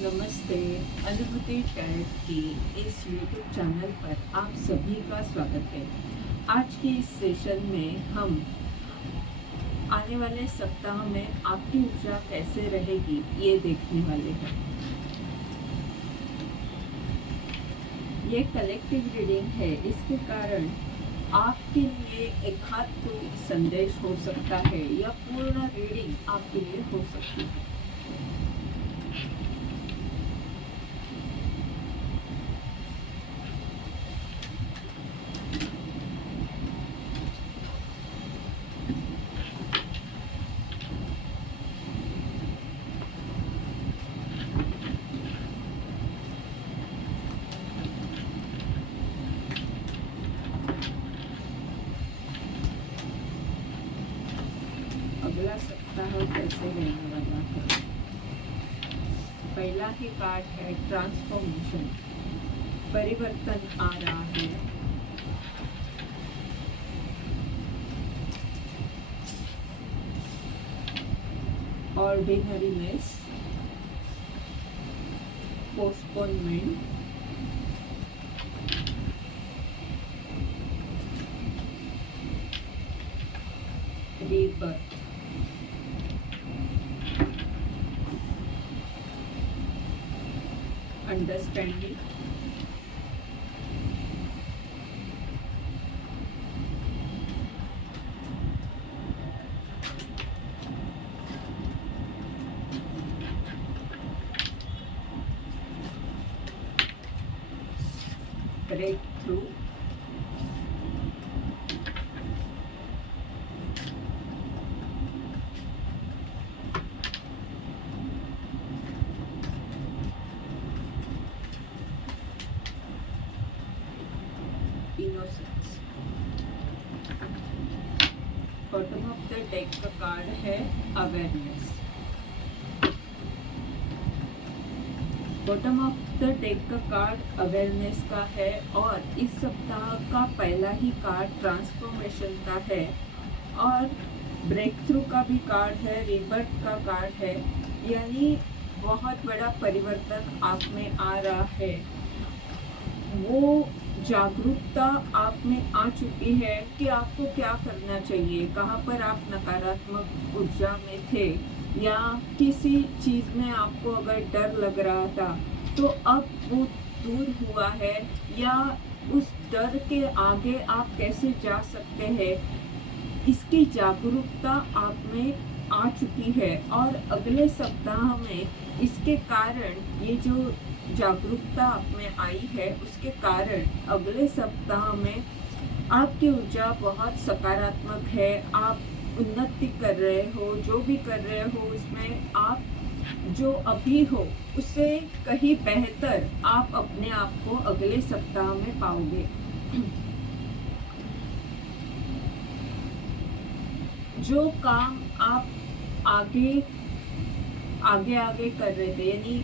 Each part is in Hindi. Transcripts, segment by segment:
नमस्ते। अनुभूति टैट की इस यूट्यूब चैनल पर आप सभी का स्वागत है। आज के इस सेशन में हम आने वाले सप्ताह में आपकी ऊर्जा कैसे रहेगी ये देखने वाले हैं। ये कलेक्टिव रीडिंग है, इसके कारण आपके लिए एक हाथ कोई संदेश हो सकता है या पूर्ण रीडिंग आपके लिए हो सकती है। अगला सप्ताह कैसे रहने वाला है। पहला ही कार्ड है ट्रांसफॉर्मेशन, परिवर्तन आ रहा है। Ordinariness, postponement, rebirth. Understanding, breakthrough, innocence. Bottom of the deck का कार्ड है awareness. Bottom of the deck का कार्ड अवेयरनेस का है और इस सप्ताह का पहला ही कार्ड ट्रांसफॉर्मेशन का है और ब्रेक थ्रू का भी कार्ड है, रीबर्थ का कार्ड है। यानी बहुत बड़ा परिवर्तन आप में आ रहा है। वो जागरूकता आप में आ चुकी है कि आपको क्या करना चाहिए, कहाँ पर आप नकारात्मक ऊर्जा में थे या किसी चीज़ में आपको अगर डर लग रहा था तो अब वो दूर हुआ है या उस डर के आगे आप कैसे जा सकते हैं, इसकी जागरूकता आप में आ चुकी है। और अगले सप्ताह में इसके कारण ये जो जागरूकता आप में आई है उसके कारण अगले सप्ताह में आपकी ऊर्जा बहुत सकारात्मक है। आप उन्नति कर रहे हो, जो भी कर रहे हो उसमें आप जो अभी हो उससे कहीं बेहतर आप अपने आप को अगले सप्ताह में पाओगे। जो काम आप आगे कर रहे थे, यानी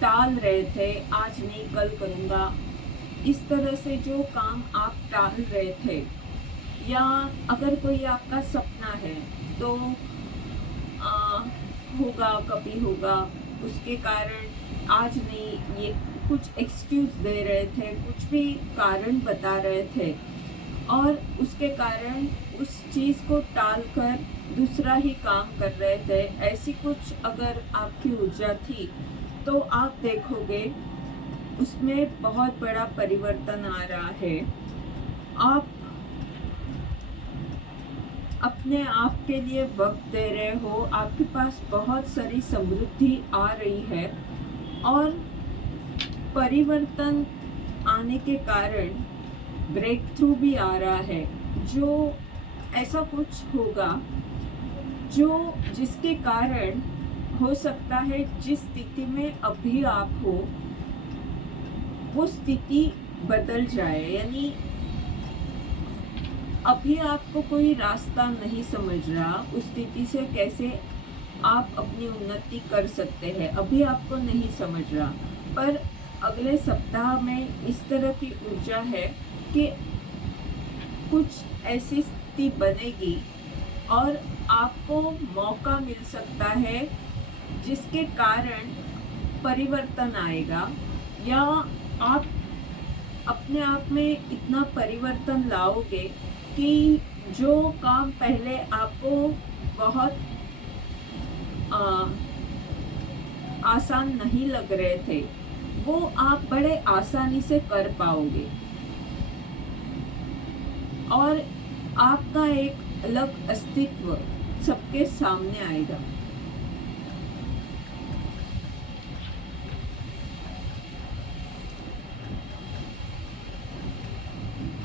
टाल रहे थे, आज नहीं कल करूँगा, इस तरह से जो काम आप टाल रहे थे, या अगर कोई आपका सपना है तो होगा कभी होगा, उसके कारण आज नहीं, ये कुछ एक्सक्यूज दे रहे थे, कुछ भी कारण बता रहे थे और उसके कारण उस चीज़ को टाल कर दूसरा ही काम कर रहे थे। ऐसी कुछ अगर आपकी ऊर्जा थी तो आप देखोगे उसमें बहुत बड़ा परिवर्तन आ रहा है। आप अपने आप के लिए वक्त दे रहे हो, आपके पास बहुत सारी समृद्धि आ रही है और परिवर्तन आने के कारण ब्रेक थ्रू भी आ रहा है। जो ऐसा कुछ होगा जो जिसके कारण हो सकता है जिस स्थिति में अभी आप हो वो स्थिति बदल जाए। यानी अभी आपको कोई रास्ता नहीं समझ रहा, उस स्थिति से कैसे आप अपनी उन्नति कर सकते हैं अभी आपको नहीं समझ रहा, पर अगले सप्ताह में इस तरह की ऊर्जा है कि कुछ ऐसी स्थिति बनेगी और आपको मौका मिल सकता है जिसके कारण परिवर्तन आएगा, या आप अपने आप में इतना परिवर्तन लाओगे कि जो काम पहले आपको बहुत आसान नहीं लग रहे थे, वो आप बड़े आसानी से कर पाओगे और आपका एक अलग अस्तित्व सबके सामने आएगा।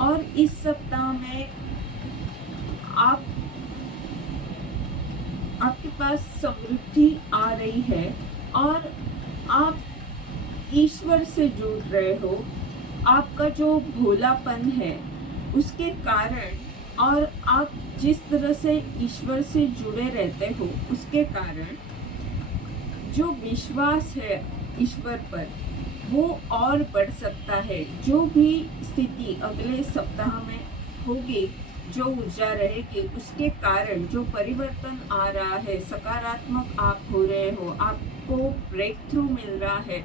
और इस सप्ताह में आपके पास समृद्धि आ रही है और आप ईश्वर से जुड़ रहे हो। आपका जो भोलापन है उसके कारण, और आप जिस तरह से ईश्वर से जुड़े रहते हो उसके कारण जो विश्वास है ईश्वर पर वो और बढ़ सकता है। जो भी स्थिति अगले सप्ताह में होगी, जो ऊर्जा रहेगी, उसके कारण जो परिवर्तन आ रहा है, सकारात्मक आप हो रहे हो, आपको ब्रेक थ्रू मिल रहा है,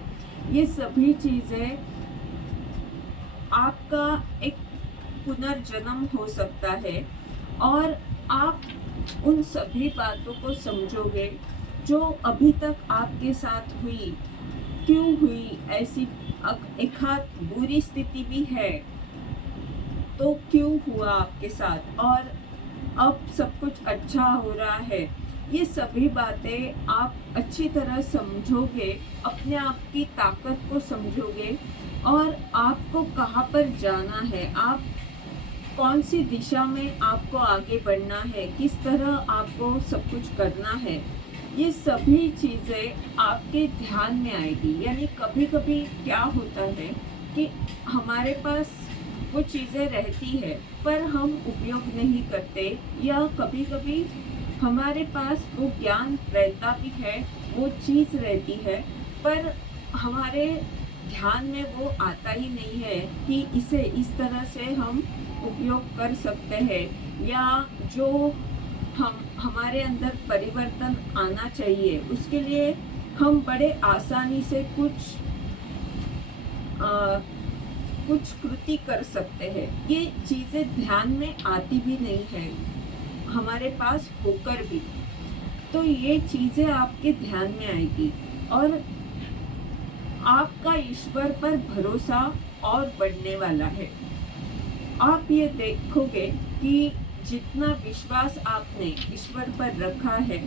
ये सभी चीज़ें आपका एक पुनर्जन्म हो सकता है। और आप उन सभी बातों को समझोगे जो अभी तक आपके साथ हुई, क्यों हुई ऐसी, एक हाथ बुरी स्थिति भी है तो क्यों हुआ आपके साथ, और अब सब कुछ अच्छा हो रहा है। ये सभी बातें आप अच्छी तरह समझोगे, अपने आप की ताकत को समझोगे और आपको कहाँ पर जाना है, आप कौन सी दिशा में आपको आगे बढ़ना है, किस तरह आपको सब कुछ करना है, ये सभी चीज़ें आपके ध्यान में आएगी। यानी कभी कभी क्या होता है कि हमारे पास वो चीज़ें रहती है पर हम उपयोग नहीं करते, या कभी कभी हमारे पास वो ज्ञान रहता भी है, वो चीज़ रहती है, पर हमारे ध्यान में वो आता ही नहीं है कि इसे इस तरह से हम उपयोग कर सकते हैं, या जो हमारे अंदर परिवर्तन आना चाहिए उसके लिए हम बड़े आसानी से कुछ कृति कर सकते हैं। ये चीज़ें ध्यान में आती भी नहीं है हमारे पास होकर भी, तो ये चीज़ें आपके ध्यान में आएगी और आपका ईश्वर पर भरोसा और बढ़ने वाला है। आप ये देखोगे कि जितना विश्वास आपने ईश्वर पर रखा है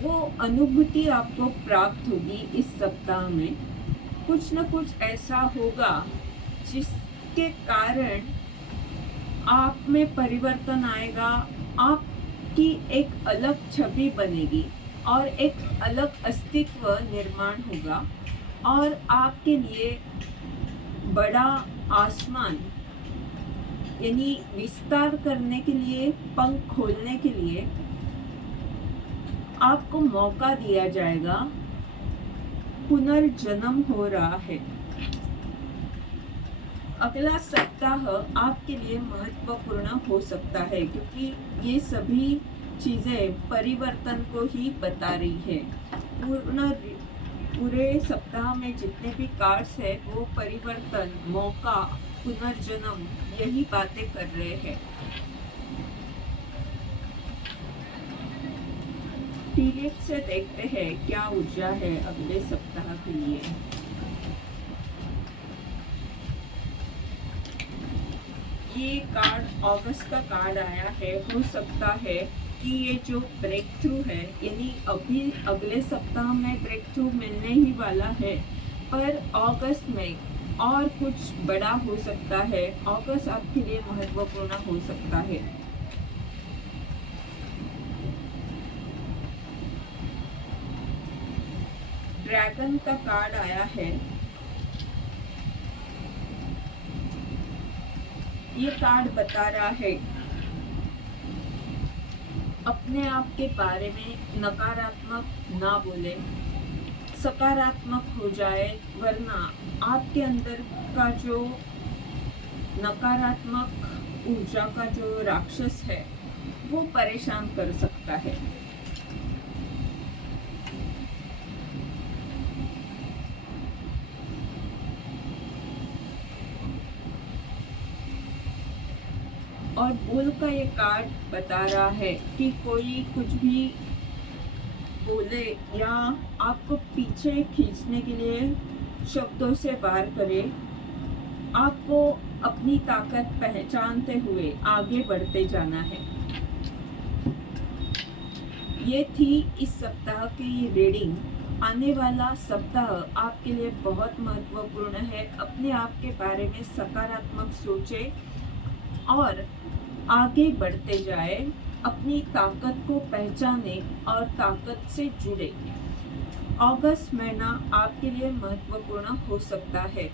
वो अनुभूति आपको प्राप्त होगी। इस सप्ताह में कुछ न कुछ ऐसा होगा जिसके कारण आप में परिवर्तन आएगा, आपकी एक अलग छवि बनेगी और एक अलग अस्तित्व निर्माण होगा, और आपके लिए बड़ा आसमान यानी विस्तार करने के लिए, पंख खोलने के लिए आपको मौका दिया जाएगा। पुनर्जन्म हो रहा है। अगला सप्ताह आपके लिए महत्वपूर्ण हो सकता है क्योंकि ये सभी चीज़ें परिवर्तन को ही बता रही है। पूरे सप्ताह में जितने भी कार्ड्स है वो परिवर्तन, मौका, पुनर्जन्म यही बातें कर रहे हैं। टीलिप से देखते हैं क्या ऊर्जा है अगले सप्ताह के लिए। ये कार्ड अगस्त का कार्ड आया है। हो सकता है कि ये जो ब्रेक थ्रू है, यानी अभी अगले सप्ताह में ब्रेक थ्रू मिलने ही वाला है, पर अगस्त में और कुछ बड़ा हो सकता है। अगस्त आपके लिए महत्वपूर्ण हो सकता है। ड्रैगन का कार्ड आया है। ये कार्ड बता रहा है अपने आप के बारे में नकारात्मक ना बोले, सकारात्मक हो जाए, वरना आपके अंदर का जो नकारात्मक ऊर्जा का जो राक्षस है वो परेशान कर सकता है। और बुल का ये कार्ड बता रहा है कि कोई कुछ भी बोले या आपको पीछे खींचने के लिए शब्दों से वार करे, आपको अपनी ताकत पहचानते हुए आगे बढ़ते जाना है। ये थी इस सप्ताह की रीडिंग। आने वाला सप्ताह आपके लिए बहुत महत्वपूर्ण है। अपने आप के बारे में सकारात्मक सोचें और आगे बढ़ते जाए, अपनी ताकत को पहचाने और ताकत से जुड़े। अगस्त महीना आपके लिए महत्वपूर्ण हो सकता है।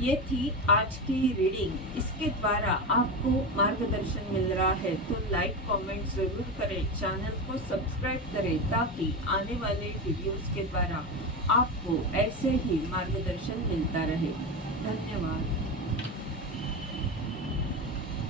ये थी आज की रीडिंग। इसके द्वारा आपको मार्गदर्शन मिल रहा है तो लाइक कमेंट ज़रूर करें, चैनल को सब्सक्राइब करें ताकि आने वाले वीडियोस के द्वारा आपको ऐसे ही मार्गदर्शन मिलता रहे। धन्यवाद।